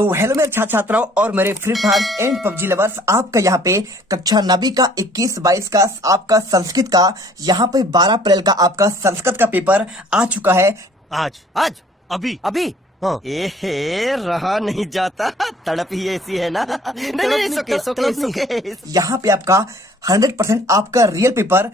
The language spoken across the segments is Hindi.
तो हेलो मेरे छात्र छात्राओं और मेरे free fire and PUBG lovers, आपका यहाँ पे कक्षा 9वीं का 21-22 का आपका संस्कृत का यहाँ पे 12 अप्रैल का आपका संस्कृत का पेपर आ चुका है। आज आज अभी अभी हाँ। एहे रहा नहीं जाता, तड़प ही ऐसी है ना। नहीं, सुके। यहाँ पे आपका 100% आपका रियल पेपर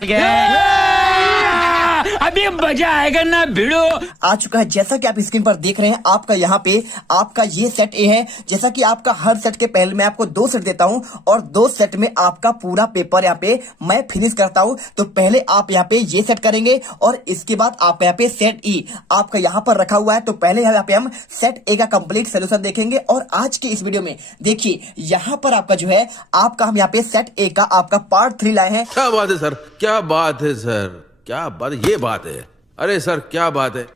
अभी मजा आएगा ना भिड़ो आ चुका है। जैसा कि आप स्क्रीन पर देख रहे हैं, आपका यहाँ पे आपका ये सेट ए है। जैसा कि आपका हर सेट के पहले मैं आपको 2 सेट देता हूँ और 2 सेट में आपका पूरा पेपर यहाँ पे मैं फिनिश करता हूँ। तो पहले आप यहाँ पे ये सेट करेंगे और इसके बाद आपका यहाँ पे सेट ई आपका यहाँ पर रखा हुआ है। तो पहले यहाँ पे हम सेट ए का कंप्लीट सोल्यूशन देखेंगे और आज के इस वीडियो में देखिए यहाँ पर आपका जो है आपका हम यहाँ पे सेट ए का आपका पार्ट 3 लाए हैं। क्या बात है सर, क्या बात है सर, क्या बात, ये बात है। अरे सर क्या बात है।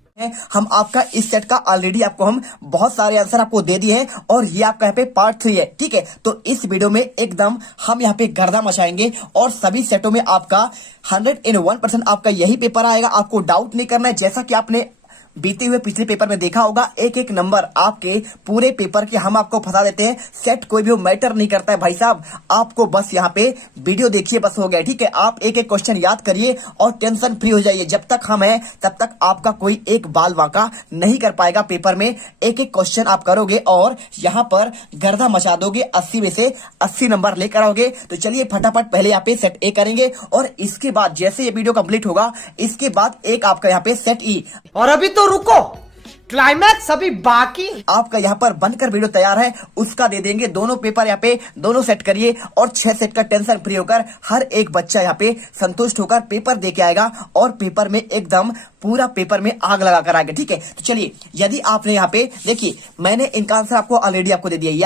हम आपका इस सेट का ऑलरेडी आपको हम बहुत सारे आंसर आपको दे दिए हैं और ये आपका यहाँ पे पार्ट 3 है, ठीक है। तो इस वीडियो में एकदम हम यहाँ पे गर्दा मचाएंगे और सभी सेटों में आपका 101% आपका यही पेपर आएगा। आपको डाउट नहीं करना है। जैसा कि आपने बीते हुए पिछले पेपर में देखा होगा, एक एक नंबर आपके पूरे पेपर के हम आपको फंसा देते हैं। सेट कोई भी मैटर नहीं करता है भाई साहब, आपको बस यहाँ पे वीडियो देखिए बस हो गया, ठीक है। आप एक एक क्वेश्चन याद करिए और टेंशन फ्री हो जाइए। जब तक हम हैं तब तक आपका कोई एक बाल वाका नहीं कर पाएगा। पेपर में एक एक क्वेश्चन आप करोगे और यहाँ पर गर्दा मचा दोगे, 80 में से 80 नंबर लेकर आओगे। तो चलिए फटाफट पहले यहाँ पे सेट ए करेंगे और इसके बाद जैसे ये वीडियो कंप्लीट होगा इसके बाद एक आपका यहाँ पे सेट ई। और अभी तो रुको, क्लाइमैक्स अभी बाकी। आपका यहाँ पर बनकर वीडियो तैयार है, उसका दे देंगे। दोनों पेपर यहाँ पे दोनों सेट करिए और 6 सेट का टेंशन फ्री होकर हर एक बच्चा यहाँ पे संतुष्ट होकर पेपर दे के आएगा और पेपर में एकदम पूरा पेपर में आग लगा कर आएगा, ठीक है। तो चलिए, यदि आपने यहाँ पे देखिए मैंने इनका आंसर आपको ऑलरेडी आपको दे दिया। ये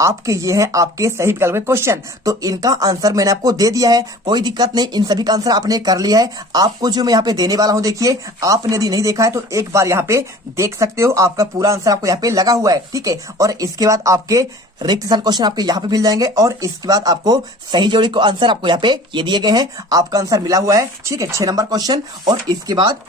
आपके ये है आपके सही विकल्प के क्वेश्चन। तो इनका आंसर मैंने आपको दे दिया है, कोई दिक्कत नहीं। इन सभी का आंसर आपने कर लिया है। आपको जो मैं यहाँ पे देने वाला हूँ, देखिए आपने यदि नहीं देखा है तो एक बार यहाँ पे देख सकते हो। आपका पूरा आंसर आपको यहाँ पे लगा हुआ है, ठीक है। और इसके बाद आपके रिक्त स्थान क्वेश्चन आपके यहाँ पे मिल जाएंगे और इसके बाद आपको सही जोड़ी को आंसर आपको यहाँ पे ये दिए गए हैं। आपका आंसर मिला हुआ है, ठीक है, 6 नंबर क्वेश्चन। और इसके बाद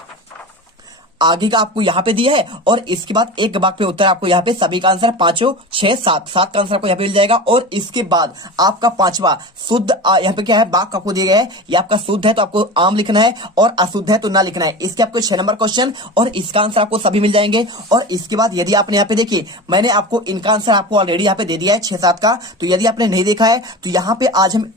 आगे का आपको यहाँ पे दिया है और इसके बाद एक बाग पे उत्तर आपको यहाँ पे सभी का आंसर 5, 6, 7 का आंसर आपको यहाँ पे मिल जाएगा। और इसके बाद आपका 5वां शुद्ध यहाँ पे क्या है, बाग आपको दिया गया है। ये आपका शुद्ध है तो आपको आम लिखना है और अशुद्ध है तो ना लिखना है। इसके आपको 6 नंबर क्वेश्चन और इसका आंसर आपको सभी मिल जाएंगे। और इसके बाद यदि आपने यहाँ पे देखिए मैंने आपको इनका आंसर आपको ऑलरेडी यहाँ पे दे दिया है 6-7 का। तो यदि आपने नहीं देखा है तो यहाँ पे आज हम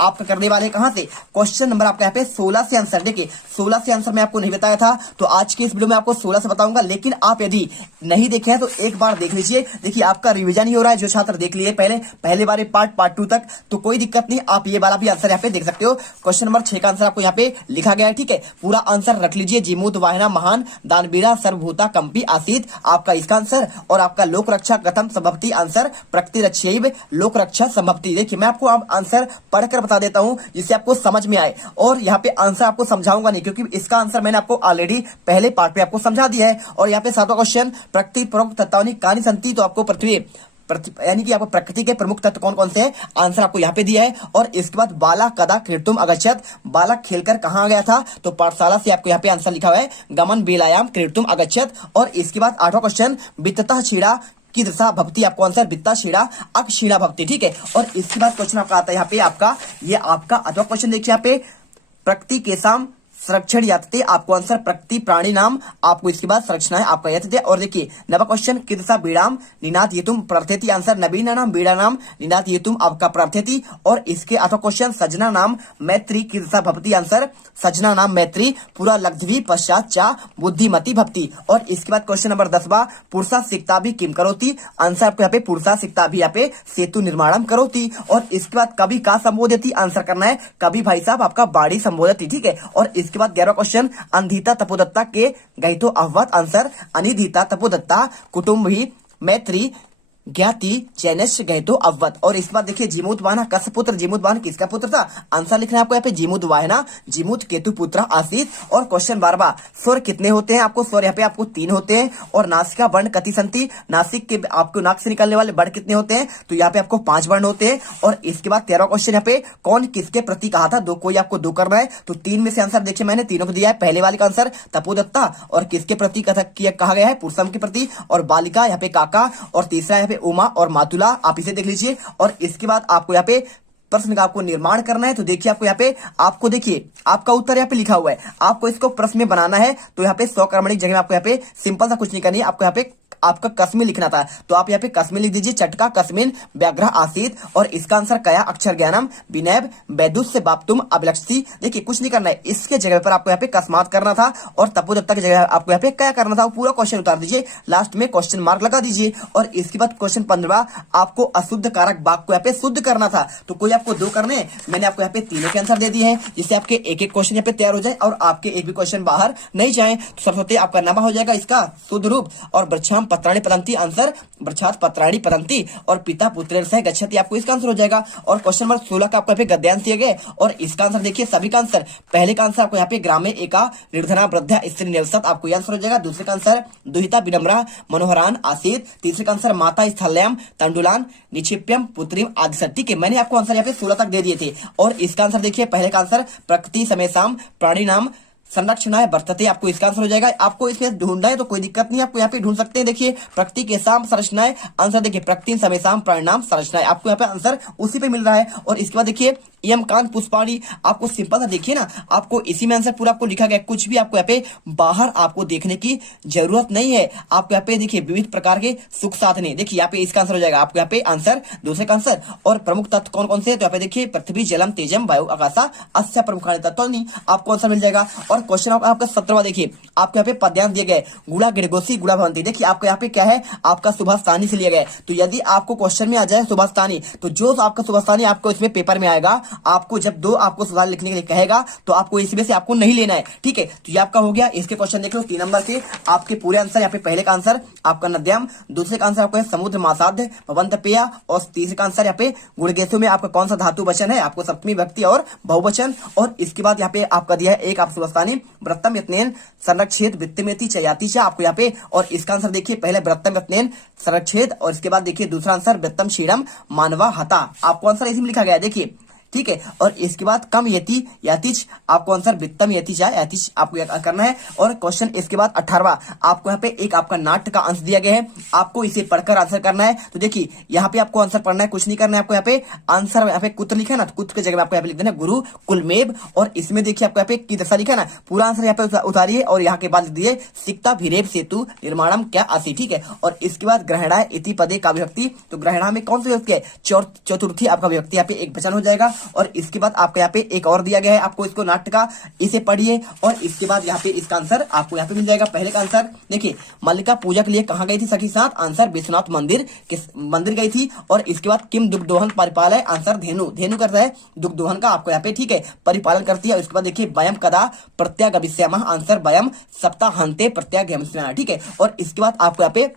आपका करने वाले कहां से, क्वेश्चन नंबर आपका यहाँ पे 16 से आंसर। देखिए 16 से आंसर मैं आपको नहीं बताया था, तो आज के इस वीडियो में आपको 16 से बताऊंगा। लेकिन आप यदि नहीं देखे हैं तो एक बार देख लीजिए। देखिए आपका रिवीजन ही हो रहा है। जो छात्र देख लिए पहले बारे पार्ट 2 तक, तो कोई दिक्कत नहीं, आप ये वाला भी आंसर यहाँ पे देख सकते हो। क्वेश्चन नंबर 6 का आंसर आपको यहाँ पे लिखा गया है, ठीक है। पूरा आंसर रख लीजिए। जीमूत वाहिना महान दानवीरा सर्वभूता कंपी आसित, आपका इसका आंसर। और आपका लोक रक्षा कथम संभवती, आंसर प्रकृति रक्षैव लोक रक्षा संभवती। देखिए मैं आपको अब आंसर पढ़कर बता देता हूं जिससे आपको समझ में आए। और यहाँ पे आंसर आपको समझाऊंगा नहीं क्योंकि इसका आंसर मैंने आपको ऑलरेडी पहले पार्ट पे आपको समझा दिया है। और यहाँ पे 7वां क्वेश्चन प्रकृति प्रमुख तत्वानी कहानी संति, तो आपको पृथ्वी यानी कि आपको प्रकृति के प्रमुख तत्व कौन कौन से हैं, आंसर आपको यहाँ पे दिया है। और इसके बाद बालक कदा क्रीडतुम अगच्छत, बालक खेलकर कहाँ गया था, तो पाठशाला से आपको यहाँ पे आंसर लिखा हुआ है गमन बेलायाम क्रीडतुम अगच्छत। और इसके बाद 8वां क्वेश्चन वित्ततः छीड़ा की दशा भक्ति, आपको आंसर वित्ता छीड़ा अक्षीणा भक्ति, ठीक है। और इसके बाद क्वेश्चन आपका आता है यहाँ पे आपका ये आपका 8वां क्वेश्चन देखिए यहाँ पे प्रकृति के साम संरक्षण यातते, आपको आंसर प्रकृति प्राणी नाम, आपको इसके बाद संरक्षण है आपका यातते। और देखिए 9वां क्वेश्चन किदसा बीड़ाम निनाद ये तुम प्रार्थेति, आंसर नबीना नाम बीड़ा नाम निनाद ये तुम आपका प्रार्थेति। और इसके 8वां क्वेश्चन सजना नाम मैत्री किदसा भक्ति, आंसर सजना नाम मैत्री पूरा लग्धवी पश्चात चा बुद्धिमती भक्ति। और इसके बाद क्वेश्चन नंबर 10वां पुरुषा सिक्ता भी किम करोती, आंसर आपको यहाँ पे पुरुषा सिक्ता भी यहाँ पे सेतु निर्माणम करोती। और इसके बाद कभी का संबोधती, आंसर करना है कभी भाई साहब आपका बाड़ी संबोधती, ठीक है। और इसके बाद 11वां क्वेश्चन अंधिता तपोदत्ता के गहितो अववत, आंसर अनिधिता तपोदत्ता कुटुंबी मैत्री ज्ञाति जैनश्च गए तो अवध। और इस बार देखिए जीमूतवाहन कस्य पुत्र, जीमूतवाहन किसका पुत्र था? आंसर लिखना है आपको यहाँ पे जीमूतवाहन जीमूत केतु पुत्र आसीत। और क्वेश्चन 12 स्वर कितने होते हैं? आपको स्वर यहाँ पे आपको 3 होते हैं। और नासिका वर्ण कति संति, नासिक के आपको नाक से निकलने वाले वर्ण कितने होते हैं? तो यहाँ पे आपको 5 वर्ण होते हैं। और इसके बाद 13वां क्वेश्चन यहाँ पे कौन किसके प्रति कहा था? कोई आपको 2 करना है। तो 3 में से आंसर देखिए मैंने तीनों को दिया है। पहले वाले का आंसर तपोदत्ता, और किसके प्रति कहा गया है? पुरुषम के प्रति, और बालिका यहाँ पे काका, और तीसरा यहाँ पे उमा और मातुला। आप इसे देख लीजिए। और इसके बाद आपको यहाँ पे प्रश्न का आपको निर्माण करना है। तो देखिए आपको यहाँ पे आपको देखिए आपका उत्तर यहाँ पे लिखा हुआ है, आपको इसको प्रश्न में बनाना है। तो यहाँ पे 100 कर्मणिक जगह में आपको यहाँ पे सिंपल सा कुछ नहीं करनी है, आपको यहाँ पे आपका कस्मिन लिखना था। तो आप यहाँ पे कस्मिन लिख दीजिए, चटका कस्मिन व्याघ्र आसीत। और इसका आंसर कया अक्षर ज्ञानम विनय वैदुष से बाप्तुम अभिलक्षी। देखिए कुछ नहीं करना है, इसके जगह पर आपको यहाँ पे कस्मात करना था, और तपोदत्ता की जगह आपको यहाँ पे क्या करना था? पूरा क्वेश्चन उतार दीजिए, लास्ट में क्वेश्चन मार्क लगा दीजिए। और इसके बाद क्वेश्चन 15 आपको अशुद्ध कारक वाक्य को यहाँ पे शुद्ध करना था। तो कोई आपको 2 करने, मैंने आपको यहाँ पे तीनों के आंसर दे दिए हैं, जिससे आपके एक क्वेश्चन यहाँ पे तैयार हो जाए और आपके एक भी क्वेश्चन बाहर नहीं जाए। तो सरस्वती आपका नामा हो जाएगा इसका शुद्ध रूप। और वृक्षाम पत्राणि पतंती, आंसर वृक्षात पत्राणि पतंती। और पिता पुत्रेण सह गच्छति, आपको इसका आंसर हो जाएगा। और क्वेश्चन नंबर 16 का आपको यहाँ पे गद्यांश दिए गए, और इसका आंसर देखिए सभी का आंसर। पहले का आंसर आपको यहाँ पे ग्रामे एका निर्धना वृद्धा स्त्री निवसत, आपको आंसर हो जाएगा। दूसरे का आंसर दुहिता विनम्रा मनोहरान आसीत। तीसरे का आंसर माता स्थल्याम तंडुलान निक्षिप्यम पुत्रीम आदिशत। ठीक है, मैंने आपको आंसर यहाँ पे 16 तक दे दिए थे। और इसका आंसर देखिए पहले का आंसर प्रकृति समय शाम प्राणी नाम संरक्षणाय वर्तते, आपको इसका आंसर हो जाएगा। आपको इसमें ढूंढना है तो कोई दिक्कत नहीं, आपको यहाँ पे ढूंढ सकते हैं। देखिए प्रकृति के साम संरचनाएं, आंसर देखिए प्रकृति समय शाम प्राणायाम संरचनाएं, आपको यहाँ पे आंसर उसी पे मिल रहा है। और इसके बाद देखिए यम कांत पुष्पाणी, आपको सिंपल सा देखिए ना, आपको इसी में आंसर पूरा आपको लिखा गया, कुछ भी आपको यहाँ पे बाहर आपको देखने की जरूरत नहीं है। आपको यहाँ पे देखिए विविध प्रकार के सुख साधने, देखिए यहाँ पे इसका आंसर हो जाएगा आपको यहाँ पे आंसर दूसरे का आंसर। और प्रमुख तत्व कौन कौन से? तो यहाँ पे देखिए पृथ्वी जलम तेजम वायु आकाशा अच्छा प्रमुख तत्व नहीं, आपको आंसर मिल जाएगा। और क्वेश्चन आपका 17वां देखिए आपको यहाँ पे पद्यांश दिए गए, गुड़ा गिड़गोसी गुड़ा भवंती। देखिए आपको यहाँ पे क्या है? आपका सुभाषतानी से लिया गया। तो यदि आपको क्वेश्चन में आ जाए सुभाषतानी, तो जो आपका सुभाषतानी आपको इसमें पेपर में आएगा, आपको जब 2 आपको सवाल लिखने के लिए कहेगा तो आपको इसमें से आपको नहीं लेना है। ठीक है, तो ये आपका हो गया। इसके क्वेश्चन देख लो 3 नंबर के आपके पूरे आंसर। यहाँ पे पहले का आंसर आपका नद्याम, दूसरे का आंसर आपका समुद्र मासाध्य भवंत पेया, और तीसरे का आंसर यहाँ पे गुणगेशु में आपका कौन सा धातु वचन है? आपको सप्तमी विभक्ति और बहुवचन। और इसके बाद यहाँ पे आपका दिया है एक आप सुभाषतानी व्रतम यत्नेन संरक्षेद वित्तमेति चयाति चा, आपको यहाँ पे। और इसका आंसर देखिए पहले व्रतम यत्नेन संरक्षेद, और इसके बाद देखिए दूसरा आंसर व्रतम क्षीणम मानवा हता, आपको आंसर इसी में लिखा गया है। देखिए ठीक है, और इसके बाद कम यति यातिच, आपको आंसर वित्तम यतिच यातिच आपको करना है। और क्वेश्चन इसके बाद 18वां आपको यहाँ पे एक आपका नाट्य का आंसर दिया गया है, आपको इसे पढ़कर आंसर करना है। तो देखिए यहाँ पे आपको आंसर पढ़ना है, कुछ नहीं करना है। आपको यहाँ पे आंसर यहाँ पे कुत्र लिखा है ना, कुत्र की जगह में आपको यहाँ पे लिख देना गुरु कुलमेव। और इसमें देखिए आपको यहाँ पे की दशा लिखा है ना, पूरा आंसर यहाँ पे उतारिए और यहाँ के बाद लिख दीजिए सिक्ता भिरेव सेतु निर्माणम क्या आसी। ठीक है, और इसके बाद ग्रहणा इति पदे का विभक्ति, तो ग्रहणा में कौन सी विभक्ति है? चतुर्थी आपका विभक्ति यहाँ पे एक वचन हो जाएगा। और इसके बाद आपको यहाँ पे एक और दिया गया है, आपको इसको नाट्य का, इसे पढ़िए। और इसके बाद यहाँ पे इसका आंसर आपको यहाँ पे मिल जाएगा। पहले का आंसर देखिए मल्लिका पूजा के लिए कहाँ गई थी सखी साथ? आंसर विश्वनाथ मंदिर मंदिर गई थी। और इसके बाद किम दुग्ध दोहन परिपाल है? आंसर धेनु धेनु करता है दुग्ध दोहन का आपको यहाँ पे ठीक है परिपालन करती है। उसके बाद देखिए वयम कदा प्रत्यागमिष्यामः, आंसर वयम सप्ताहांते प्रत्यागमिष्यामः। ठीक है, और इसके बाद आपको यहाँ पे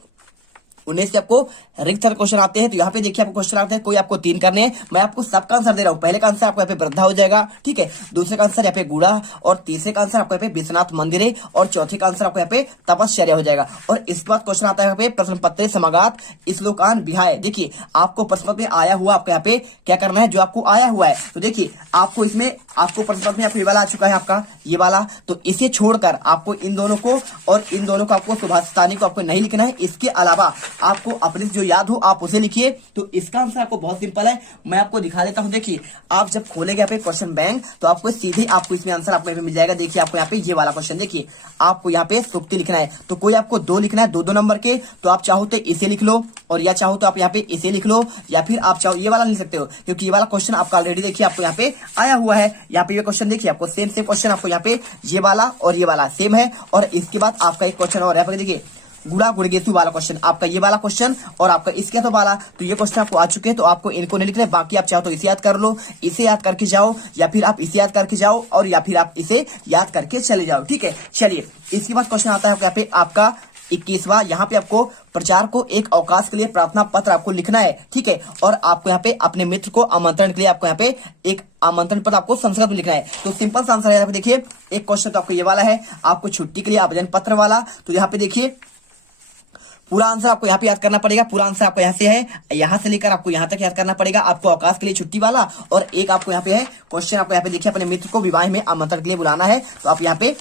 19 से आपको रिक्त क्वेश्चन आते हैं। तो यहाँ पे देखिए आपको क्वेश्चन आते हैं, कोई आपको 3 करने हैं, मैं आपको सबका आंसर दे रहा हूँ। पहले का आंसर आपको यहाँ पे वृद्धा हो जाएगा। ठीक है, दूसरे का आंसर यहाँ पे गुड़ा, और तीसरे का आंसर आपको यहाँ पे विश्वनाथ मंदिर है, और चौथे का आंसर आपको यहाँ पे तपश्चर्या हो जाएगा। और इसके बाद क्वेश्चन आता है यहाँ पे प्रश्न पत्र समागात श्लोकान विहाय। देखिए आपको प्रश्न पत्र में आया हुआ आपको यहाँ पे क्या करना है, जो आपको आया हुआ है। तो देखिए आपको इसमें आपको प्रश्न पत्र में ये वाला आ चुका है आपका ये वाला, तो इसे छोड़कर आपको इन दोनों को और इन दोनों को आपको सुभाषतानी को आपको नहीं लिखना है। इसके अलावा आपको अपने जो याद हो आप उसे लिखिए। तो इसका आंसर आपको बहुत सिंपल है, मैं आपको दिखा देता हूं। देखिए आप जब खोलेंगे यहाँ पे क्वेश्चन बैंक, तो आपको सीधे आपको इसमें आंसर आपको यहाँ पे मिल जाएगा। देखिए आपको यहाँ पे ये वाला क्वेश्चन, देखिए आपको यहाँ पे सुक्ति लिखना है। तो कोई आपको 2 लिखना है, 2 नंबर के, तो आप चाहो तो इसे लिख लो, और या चाहो तो आप यहाँ पे इसे लिख लो, या फिर आप चाहो ये वाला लिख सकते हो, क्योंकि ये वाला क्वेश्चन आपका ऑलरेडी देखिए आपको यहाँ पे आया हुआ है। यहाँ पे ये क्वेश्चन देखिए आपको सेम क्वेश्चन आपको यहाँ पे ये वाला और ये वाला सेम है। और इसके बाद आपका एक क्वेश्चन और यहाँ पे देखिए गुड़ा गुड़गेतु वाला क्वेश्चन, आपका ये वाला क्वेश्चन और आपका इसके तो वाला, तो ये क्वेश्चन आपको आ चुके हैं। तो आपको इनको नहीं लिखना है, बाकी आप चाहो तो इसे याद कर लो, इसे याद करके जाओ, या फिर आप इसे याद करके जाओ, और या फिर आप इसे याद करके चले जाओ। ठीक है, चलिए इसके बाद क्वेश्चन आता है यहाँ पे आपका 21वां यहाँ पे आपको प्रचार को एक अवकाश के लिए प्रार्थना पत्र आपको लिखना है, ठीक है। और आपको यहाँ पे अपने मित्र को आमंत्रण के लिए आपको यहाँ पे एक आमंत्रण पत्र आपको संस्कृत में लिखना है। तो सिंपल सा आंसर है यहाँ पे देखिए, एक क्वेश्चन तो आपको ये वाला है, आपको छुट्टी के लिए आवेदन पत्र वाला। तो यहाँ पे देखिए पूरा आंसर आपको यहाँ पे याद करना पड़ेगा। पूरा आंसर आपको यहाँ से है, यहाँ से लेकर आपको यहाँ तक याद करना पड़ेगा, आपको अवकाश के लिए छुट्टी वाला। और एक आपको यहाँ पे है क्वेश्चन, आपको यहाँ पे देखिए अपने मित्र को विवाह में आमंत्रण के लिए बुलाना है। तो आप यहाँ पे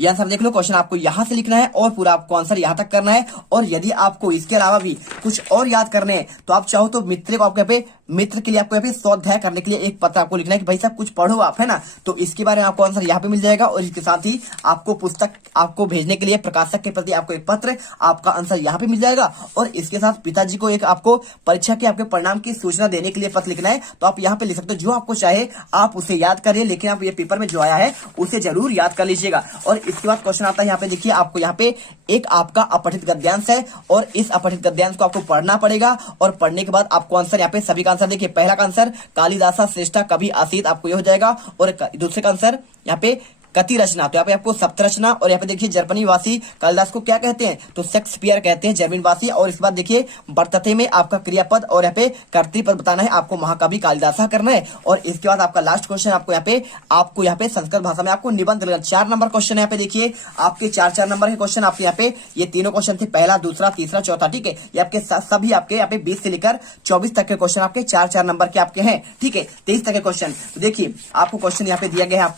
ये आंसर देख लो, क्वेश्चन आपको यहाँ से लिखना है और पूरा आपको आंसर यहाँ तक करना है। और यदि आपको इसके अलावा भी कुछ और याद करने हैं तो आप चाहो तो मित्र को आपको यहाँ पे मित्र के लिए आपको यहाँ पे स्वाध्याय करने के लिए एक पत्र आपको लिखना है कि भाई साहब कुछ पढ़ो आप, है ना। तो इसके बारे में आपको आंसर यहाँ पे मिल जाएगा। और इसके साथ ही आपको पुस्तक आपको भेजने के लिए प्रकाशक के प्रति आपको एक पत्र, आपका आंसर यहाँ पे मिल जाएगा। और इसके साथ पिताजी को एक आपको परीक्षा के आपके परिणाम की सूचना देने के लिए पत्र लिखना है। तो आप यहाँ पे लिख सकते हो, जो आपको चाहे आप उसे याद करिए, लेकिन आप ये पेपर में जो आया है उसे जरूर याद कर लीजिएगा। और इसके बाद क्वेश्चन आता है यहाँ पे देखिए, आपको यहाँ पे एक आपका अपठित गद्यांश है और इस अपठित गद्यांश को आपको पढ़ना पड़ेगा। और पढ़ने के बाद आपको आंसर यहाँ पे सभी का आंसर देखिए, पहला का आंसर कालिदासा श्रेष्ठा कवि असीत, आपको ये हो जाएगा। और दूसरे का आंसर यहाँ पे कति रचना, तो यहाँ पे आपको सप्त रचना। और यहाँ पे देखिए जर्मनी वासी कालिदास को क्या कहते हैं, तो शेक्सपियर कहते हैं, जर्मन वासी। और इसके बाद देखिए वर्तते में आपका क्रियापद और यहाँ पे कर्तृपद बताना है, आपको महाकवि कालिदासा करना है। और इसके बाद आपका लास्ट क्वेश्चन आपको यहाँ पे संस्कृत भाषा में आपको निबंध लिखना। 4 नंबर क्वेश्चन यहाँ पे देखिए, आपके 4 नंबर के क्वेश्चन आपके यहाँ पे ये तीनों क्वेश्चन थे, पहला, दूसरा, तीसरा, चौथा, ठीक है। ये आपके सभी आपके यहाँ पे 20 से लेकर 24 तक के क्वेश्चन आपके 4 नंबर के आपके हैं, ठीक है। 23 तक के क्वेश्चन तो देखिए आपको क्वेश्चन यहाँ पे दिया गया है,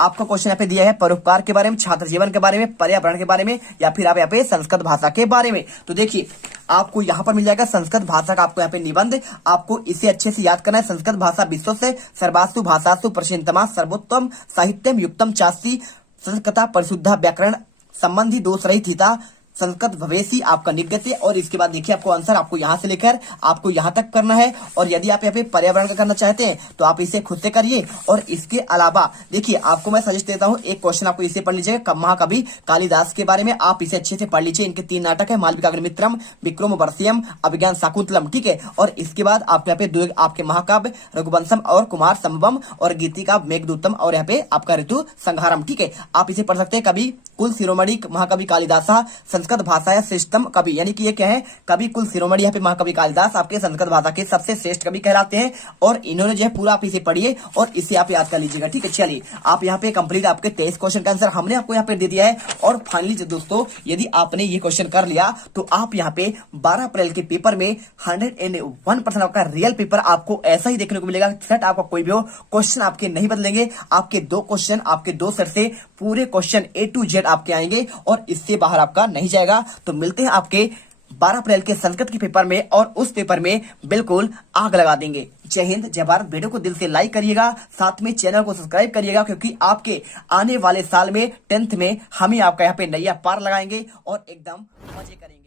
आपका क्वेश्चन यहाँ पे दिया है परोपकार के बारे में, छात्र जीवन के बारे में, पर्यावरण के बारे में, या फिर आप यहाँ पे संस्कृत भाषा के बारे में। तो देखिए आपको यहाँ पर मिल जाएगा संस्कृत भाषा का आपको यहाँ पे निबंध, आपको इसे अच्छे से याद करना है। संस्कृत भाषा विश्व से सर्वासु भाषासु प्रसिद्धतमा सर्वोत्तम साहित्यम युक्तम चास्ति संस्कृता परिशुद्धा व्याकरण संबंधी दोष रहित हिता संस्कृत भवेशी आपका निगते। और इसके बाद देखिए आपको आंसर आपको यहाँ से लेकर आपको यहाँ तक करना है। और यदि आप यहाँ पे पर्यावरण का करना चाहते हैं तो आप इसे खुद से करिए। और इसके अलावा देखिए आपको मैं सजेस्ट देता हूँ, एक क्वेश्चन आपको इसे पढ़ लीजिएगा, महाकवि कालिदास के बारे में, आप इसे अच्छे से पढ़ लीजिए। इनके 3 नाटक है, मालविकाग्निमित्रम, विक्रम वर्षियम, अभिज्ञान शाकुंतलम, ठीक है। और इसके बाद आपको यहाँ पे 2 आपके महाकाव्य रघुवंशम और कुमार संभवम, और गीतिका मेघदूतम, और यहाँ पे आपका ऋतु संहारम, ठीक है। आप इसे पढ़ सकते हैं। कवि कुल शिरोमणि महाकवि कालिदासा संस्कृत भाषा या श्रेष्ठतम कवि, यानी कि ये क्या है, कवि कुल शिरोमणि यहाँ पे महाकवि कालिदास आपके संस्कृत भाषा के सबसे श्रेष्ठ कवि कहलाते हैं। और इन्होंने जो है पूरा आप इसे पढ़िए और इसे आप याद कर लीजिएगा, ठीक है। चलिए आप यहाँ पे कंप्लीट आपके 23 क्वेश्चन का आंसर हमने आपको यहाँ पे दे दिया है। और फाइनली दोस्तों यदि आपने ये क्वेश्चन कर लिया तो आप यहाँ पे 12 अप्रैल के पेपर में 101% आपका रियल पेपर आपको ऐसा ही देखने को मिलेगा। सेट आपका कोई भी हो, क्वेश्चन आपके नहीं बदलेंगे, आपके 2 क्वेश्चन आपके 2 सेट से पूरे क्वेश्चन A to Z आपके आएंगे और इससे बाहर आपका नहीं जाएगा। तो मिलते हैं आपके 12 अप्रैल के संस्कृत के पेपर में और उस पेपर में बिल्कुल आग लगा देंगे। जय हिंद, जय भारत। वीडियो को दिल से लाइक करिएगा, साथ में चैनल को सब्सक्राइब करिएगा, क्योंकि आपके आने वाले साल में 10th में हम ही आपका यहाँ पे नैया पार लगाएंगे और एकदम मजे करेंगे।